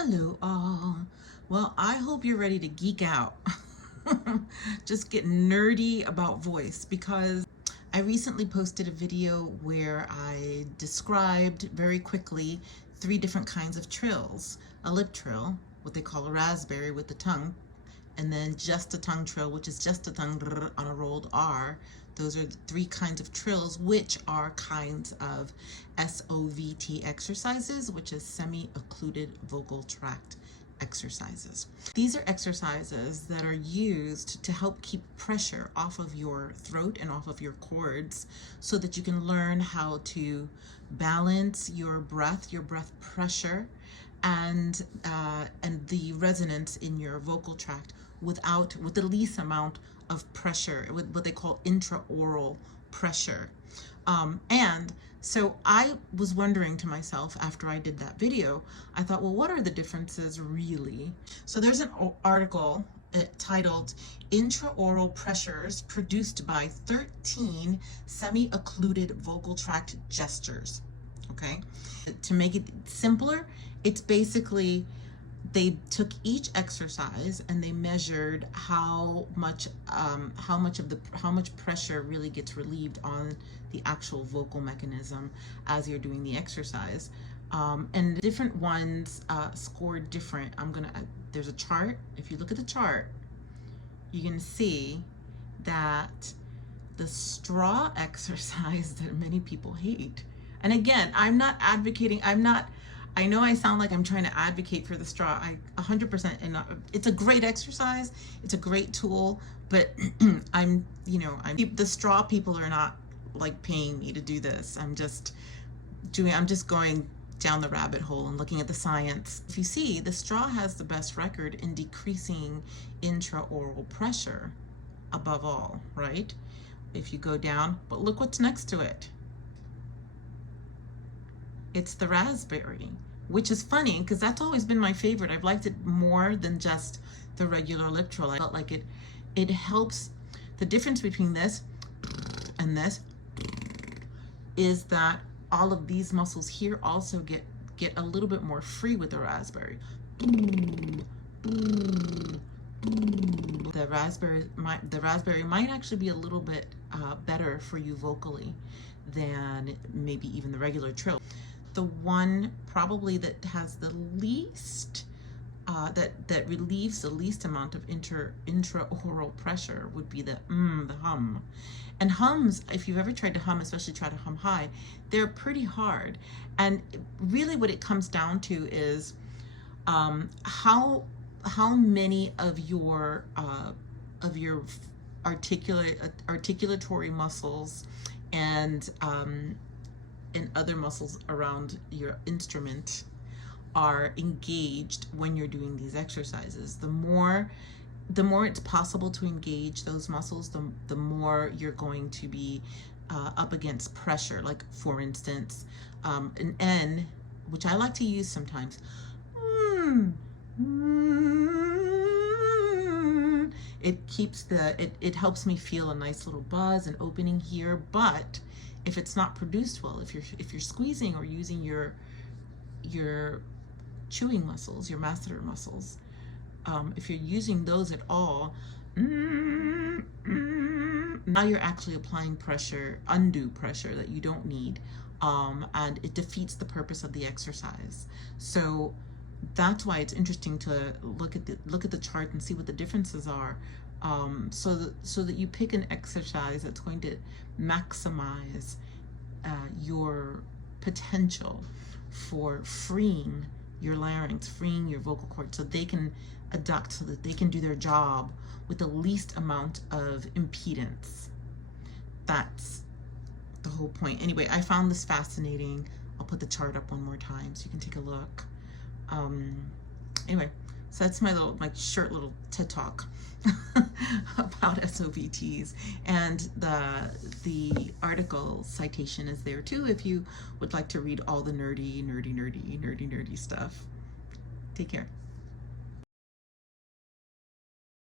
Hello all. Well, I hope you're ready to geek out. Just get nerdy about voice, because I recently posted a video where I described very quickly 3 different kinds of trills. A lip trill, what they call a raspberry with the tongue, and then just a tongue trill, which is just a tongue on a rolled R. Those are the 3 kinds of trills, which are kinds of SOVT exercises, which is semi-occluded vocal tract exercises. These are exercises that are used to help keep pressure off of your throat and off of your cords, so that you can learn how to balance your breath pressure, and the resonance in your vocal tract with the least amount of pressure, with what they call intraoral pressure. And so I was wondering to myself, after I did that video, I thought, well, what are the differences really? So there's an article titled Intraoral Pressures Produced by 13 Semi-Occluded Vocal Tract Gestures. Okay, to make it simpler, it's basically they took each exercise and they measured how much pressure really gets relieved on the actual vocal mechanism as you're doing the exercise, and different ones scored different. There's a chart. If you look at the chart, you can see that the straw exercise that many people hate. And again, I'm not advocating, I know I sound like I'm trying to advocate for the straw. 100%, and it's a great exercise. It's a great tool, but the straw people are not like paying me to do this. I'm just going down the rabbit hole and looking at the science. If you see, the straw has the best record in decreasing intraoral pressure above all, right? If you go down, but look what's next to it. It's the raspberry, which is funny because that's always been my favorite. I've liked it more than just the regular lip trill. I felt like it helps. The difference between this and this is that all of these muscles here also get a little bit more free with the raspberry. The raspberry might actually be a little bit better for you vocally than maybe even the regular trill. The one probably that has the least, that relieves the least amount of intraoral pressure would be the hum. And hums, if you've ever tried to hum, especially try to hum high, they're pretty hard. And really what it comes down to is how many of your articulatory muscles and other muscles around your instrument are engaged when you're doing these exercises. The more it's possible to engage those muscles, the more you're going to be up against pressure. Like, for instance, an N, which I like to use sometimes. It helps me feel a nice little buzz and opening here. But if it's not produced well, if you're squeezing or using your chewing muscles, your masseter muscles, if you're using those at all, now you're actually applying pressure, undue pressure that you don't need, and it defeats the purpose of the exercise. So that's why it's interesting to look at the chart and see what the differences are, so that you pick an exercise that's going to maximize your potential for freeing your larynx, freeing your vocal cords, so they can adduct, so that they can do their job with the least amount of impedance. That's the whole point. Anyway, I found this fascinating. I'll put the chart up one more time so you can take a look. Anyway, so that's my short little TED talk about SOVTs, and the article citation is there too if you would like to read all the nerdy stuff. Take care.